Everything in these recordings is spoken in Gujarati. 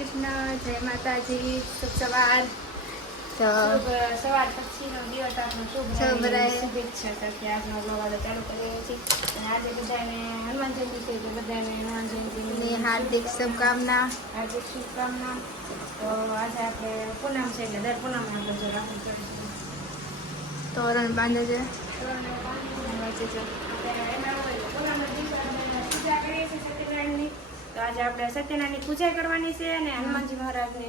કૃષ્ણ, જય માતાજી, શુભ સવાર. તો સવાર પછીનો દિવસ આપણો શુભ રહે. શુભેચ્છા સાથે આજનો વ્લોગ ચાલુ કરીએ છીએ. અને આજે બધાને હનુમાન જયંતિ છે, તો બધાને હનુમાન જયંતિની હાર્દિક શુભકામના. હાર્દિક શુભકામના. તો આજે આપણે પૂનમ છે, એટલે દર પૂનમ આપણે જો રાખવું પડે. તોરણ બાંધે છે. તોરણ બાંધે છે. એના પૂનમના દિવસે આપણે પૂજા કરીએ છીએ સત્યનારાયણની. તો આજે આપણે સત્યનારાયણની પૂજા કરવાની છે અને હનુમાનજી મહારાજને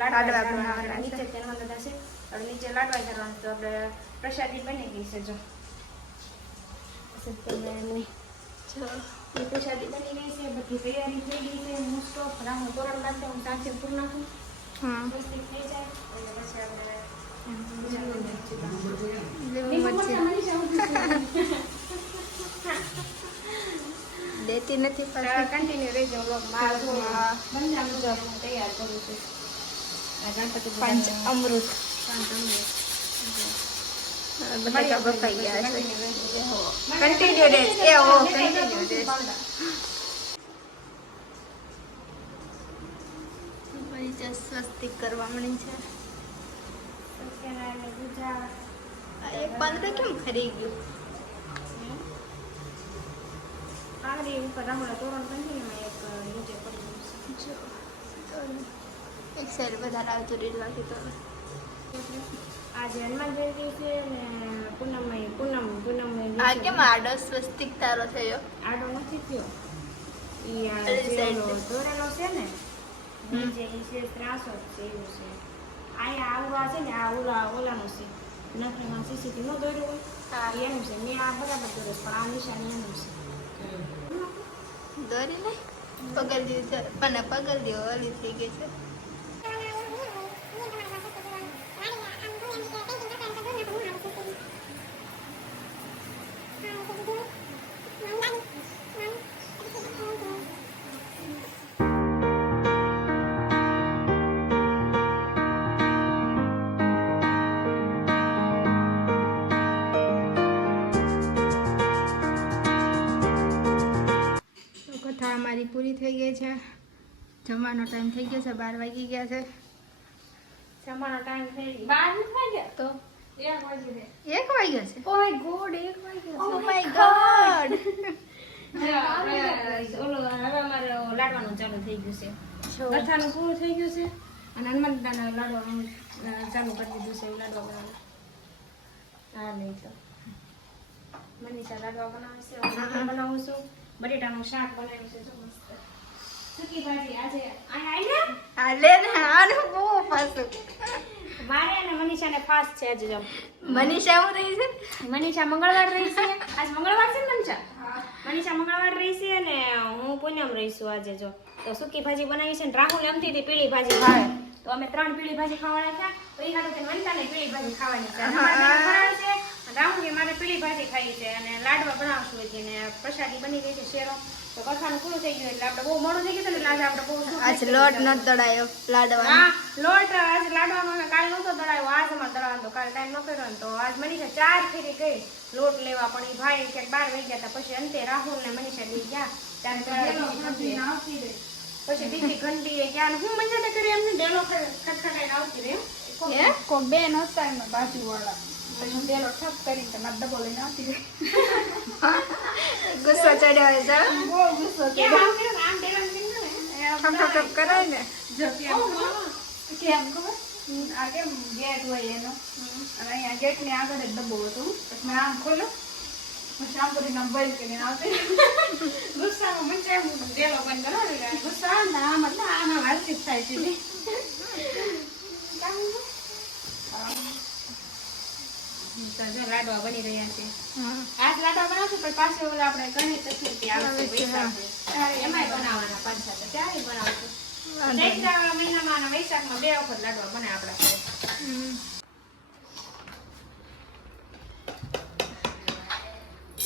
લાડવા કરવાના. નીચે તેના છે હવે નીચે લાડવા કરવાના. તો આપણે પ્રસાદી બની ગઈ છે. જો સત્યનારાયણની પ્રસાદી બની ગઈ છે. બધી તૈયારી થઈ ગઈ છે. મોસ્ટ ઓફ રામનું તોરણ બાંધે હું સાંજે પૂરું નાખું. વ્યવસ્થિત થઈ જાય એટલે પછી આપણે દેતી નથી કન્ટિન્યુ રહી જાવ લોક તૈયાર કરું છું. ગણપતિ પંચ અમૃત બટાકા બફાઈ ગયા છે. કન્ટિન્યુ રહે એ હો કન્ટિન્યુ રહે. સ્વસ્તિક કરવા મળી છે. સત્યનારાયણ પૂજા એક પાંદડે કેમ ખરી ગયું? આંગળી ઉપર રામડા તોરણ બાંધીને મેં એક નીચે પડી ગયું છે. એક સાઈડ વધારે આવતું રેલવાથી તો આજે હનુમાન જયંતિ છે ને પૂનમ આ કેમ આડો સ્વસ્તિક તારો થયો? આડો નથી થયો. દોરેલો છે ને નીચે એ છે ત્રાસો છે એવું છે. અહીંયા આવવા છે ને આ ઓલાનું છે નખરીમાં સીસીથી ન દોર્યું હોય એનું છે. મેં આ બરાબર દોર્યો પણ આ નિશાની એનું છે. દોરી ને પગલ દીધી મને પગલ દીવો ઓલી થઈ ગઈ છે. કથા અમારી પૂરી થઈ ગઈ છે. જમવાનો ટાઈમ થઈ ગયો છે. 12 વાગી ગયા છે. જમવાનો ટાઈમ થઈ 12 થઈ ગયા તો 1 વાગી ગયા. 1 વાગ્યો છે. ઓ માય ગોડ 1 વાગ્યો. Oh my God. ઓલો હવે અમારે લાડવાનું ચાલુ થઈ ગયું છે. કથાનું પૂરું થઈ ગયું છે અને હનુમાન દાદાના લાડવાનું ચાલુ કરી દીધું છે. લાડવા બનાવવાનું હા નહીં તો મનીષા લાડવા બનાવે છે. હું બનાવું છું. બટેટાનું શાક બનાવ્યું છે. જો મસ્ત સુકી ભાજી આજે આયા હાલે ને આનું બહુ પાછું મારે અને મનીષાને ફાસ્ટ છે આજે. જો મનીષા હું રહી છે. મનીષા મંગળવાર રહી છે. આજ મંગળવાર છે ને મનીષા? મનીષા મંગળવાર રહી છે અને હું પૂનમ રહીશું આજે. જો તો સુકી ભાજી બનાવી છે ને રાહુલ એમથી તે પીળી ભાજી ખાવે તો અમે 3 પીળી ભાજી ખાવાના છે. તો એ હાથે મનીષાને પીળી ભાજી ખાવાની છે. રાહુલ કે મારે પીળી ભાજી ખાઈ છે અને લાડવા બનાવશું હતી ને પ્રસાદી બની ગઈ છે શેરો. તો કથાનું પૂરું થઈ ગયું એટલે આપણે બહુ મોડું થઈ ગયું એટલે આજે આપણે બહુ આજ લોટ ન દળાયો લાડવાનો. હા લોટ આજ લાડવાનો અમે કાલ નહોતો દળાયો. આજ અમારે દળવાનો તો કાલ ટાઈમ ન કર્યો ને તો આજ મનીષા 4 ફેરી ગઈ લોટ લેવા. પણ એ ભાઈ ક્યાંક 12 વાગ્યા હતા. પછી અંતે રાહુલ ને મનીષા લઈ ગયા ત્યારે પછી બીજી ઘંટી ક્યાં હું મજા કરી એમને ડેલો ખટખટાઈને આવતી રહી. કોક બેન હતા એમાં બાજુવાળા પછી ડેલો ઠપ કરીને તમારે ડબો લઈને આવતી રહી. ગુસ્સો ચડ્યો છે. બહુ ગુસ્સો કેમ આમ કર્યું આમ ડેલો ઠપ કરાય ને કેમ ખબર આ કેમ ગેટ હોય એનો અને અહીંયા ગેટની આગળ જ ડબ્બો હતો. પછી મેં આમ ખોલ્યો પછી આમ કરીને આમ બંધ કરીને આવતી. ગુસ્સામાં મને એમ ડેલો બંધ કરાવી ગુસ્સા ના મતલબ આમાં વાતચીત થાય છે. જો લાડવા બની રહ્યા છે. આજ લાડવા બનાવશું પણ પાછળ ઓલા આપણે ઘણી તકલીફ આવશે એમાંય બનાવવાના પાછા તો ત્યારે બનાવશું. ચૈત્ર મહિનામાં અને વૈશાખમાં 2 વખત લાડવા બને આપણા ઘરે.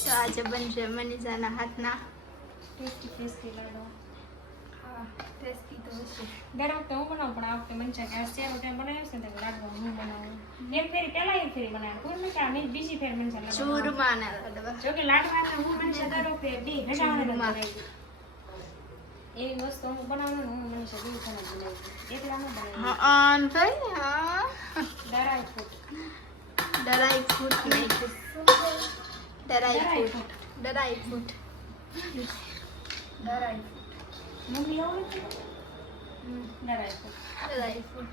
તો આજે બનશે મનીષાના હાથના ટેસ્ટી લાડવા. ટેસ્ટી તો હશે. દર વખતે હું બનાવું પણ આ વખતે મનીષા કે શેરો ટાઈમ બનાવ્યો છે ને લાડવા હું બનાવું. એક ફેરી પહેલા એક ફેરી બનાવ્યું કોઈ મનીષા નહીં બીજી ફેર મનીષા ચૂરમાના લાડવા. જો કે લાડવા હું મનીષા દર વખતે 2 ઘટાવાના બનાવી. એવી વસ્તુ હું બનાવવાનું હું મનીષા જેવી ખાને બનાવી એટલા ન બનાવી હા ભાઈ હા ડરાય ફૂટ ડરાઈ ફૂટ નહીં ડરાઈ ફૂટ ડરાઈ ફૂટ ડરાઈ મૂંગી આવું નથી ડરાય ફૂટ ડરાઈ ફૂટ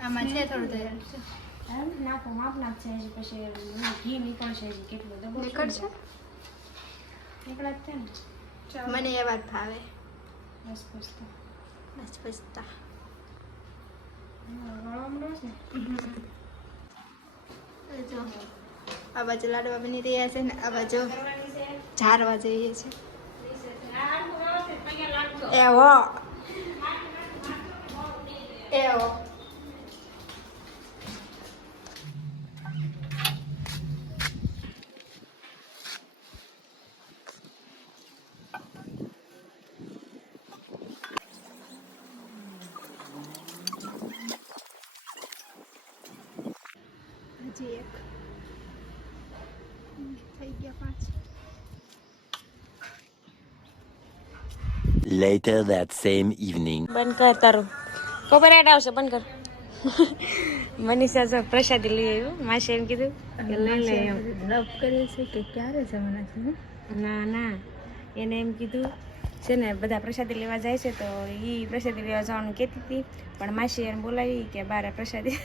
આમાં છે થોડું તૈયાર છે નાખો માપ નાખ છે હજી પછી ઘી નીકળશે હજી કેટલું ડબલ નીકળશે નીકળે જ છે ને મને એ વાત ભાવે બસ પૂછતા બસ પૂછતા જો આ બાજુ લાડવા બની રહ્યા છે ને આ બાજુ ઝારવા જઈએ છે એવો એવો હજી એક થઈ ગયા 5 Later that same evening. બંધ કર તારું કોપીરાઈટ આવશે બંધ કર મનીષા જો પ્રસાદી લઈ આવ્યું માસી એમ કીધું કે લઈ લે એમ લવ કરે છે કે ક્યારે જવાના છે ના ના એને એમ કીધું છે ને બધા પ્રસાદી લેવા જાય છે તો એ પ્રસાદી લેવા જવાનું કહેતી હતી પણ માસી એને બોલાવી કે બારે પ્રસાદી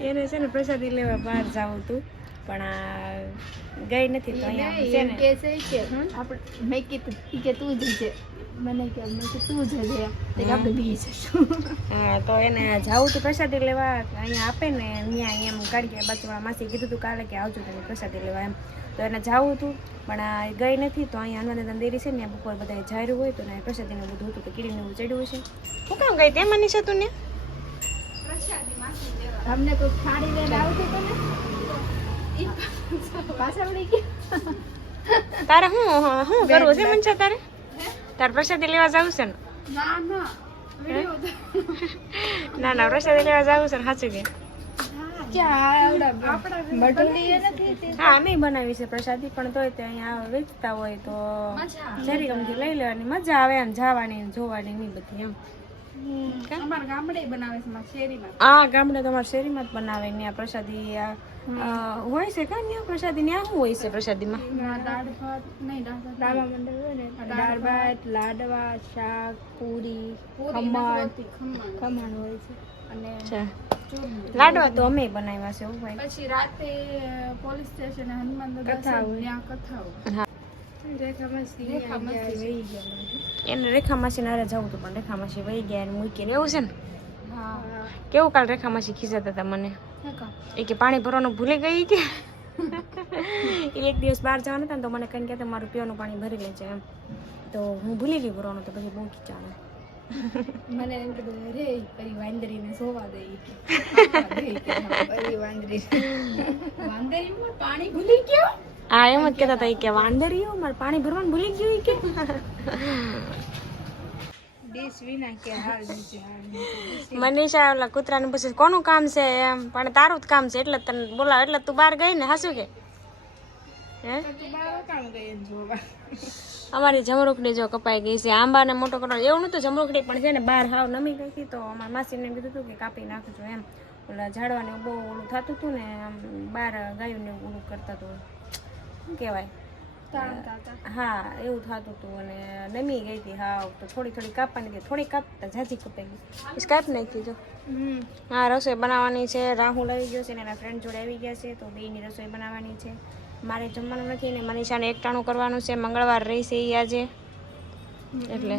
એને છે ને પ્રસાદી લેવા બહાર જવું હતું પણ આ ગઈ નથી તો અહીંયા છે ને કે છે કે આપણે મેં કીધું કે તું જજે મને કે મેં કે તું જજે તો આપણે બી જશું હા તો એને જવું હતું પ્રસાદી લેવા અહીંયા આપે ને ત્યાં એમ કાઢી બાજુવાળા માસી કીધું હતું કાલે કે આવજો તમે પ્રસાદી લેવા એમ તો એને જવું હતું પણ આ ગઈ નથી તો અહીંયા હનુમાન દેરી છે ને બપોર બધા જાર્યું હોય તો ને પ્રસાદીનું બધું હતું તો કીડીને એવું ચડ્યું છે હું કામ ગઈ તે મનીષા તું ને અમને કોઈ થાળી લઈને આવતી તો ને પાછા ઉડી ગયા તારે શું કરવું છે મનીષા તારે પ્રસાદી લેવા જવું છે ને ના ના પ્રસાદી લેવા જવું છે ને સાચું કે હા અમે બનાવી છે પ્રસાદી પણ તોય તે અહીંયા વેચતા હોય તો જરી ગમથી લઈ લેવાની મજા આવે એમ જવાની જોવાની ની બધી એમ અમારા ગામડે બનાવે છે મારા શેરીમાં હા ગામડે તમારા શેરીમાં જ બનાવે ને પ્રસાદી હોય છે કા ત્યાં પ્રસાદી ત્યાં શું હોય છે પ્રસાદીમાં દાળ ભાત નહીં દાળ મંડળ હોય ને દાળ ભાત લાડવા શાક પૂરી ખમણ હોય છે અને લાડવા તો અમે બનાવ્યા છે એવું ભાઈ પછી રાતે પોલીસ સ્ટેશન હનુમાન કથા હોય કથાઓ એને રેખા માસી નારે જવું હતું પણ રેખા માસી વહી ગયા એને મૂકીને એવું છે ને કેવું કાલ રેખા માસી ખીજાતા હતા મને એ કે પાણી ભરવાનું ભૂલી ગઈ કે એક દિવસ બહાર જવાનું હતા ને તો મને કઈ કહેતા મારું પીવાનું પાણી ભરી લેજે એમ તો હું ભૂલી ગઈ ભરવાનું તો પછી બહુ ખીચાવે મને એમ કીધું રે પરી વાંદરીને સોવા દઈ વાંદરીમાં પાણી ભૂલી ગયો હા એમ જ કહેતા હતા કે વાંદરીઓ મારે પાણી ભરવાનું ભૂલી ગયું કે ડીશ વિના કે હાલ નીચે મનીષા ઓલા કૂતરાને પૂછે કોનું કામ છે એમ પણ તારું જ કામ છે એટલે તને બોલાવ એટલે તું બહાર ગઈ ને હાસું કે હે અમારી જમરૂકડી જો કપાઈ ગઈ છે આંબાને મોટો કરવાનો એવું નતું જમરૂકડી પણ છે ને બહાર હાવ નમી ગઈ હતી તો અમારા માસીને કીધું હતું કે કાપી નાખજો એમ ઓલા ઝાડવાને બહુ ઓલું થતું હતું ને આમ બહાર ગાયોને ઓલું કરતા હતું શું કહેવાય હા એવું થતું હતું અને નમી ગઈ હતી હા તો થોડી થોડી કાપવાની હતી થોડી કાપતા ઝાઝી કપાઈ ગઈ પછી કાપી નાખી જો હા રસોઈ બનાવવાની છે રાહુલ આવી ગયો છે ને એના ફ્રેન્ડ જોડે આવી ગયા છે તો બેની રસોઈ બનાવવાની છે મારે જમવાનું નથી ને મનીષાને એકટાણું કરવાનું છે મંગળવાર રહી છે એ આજે એટલે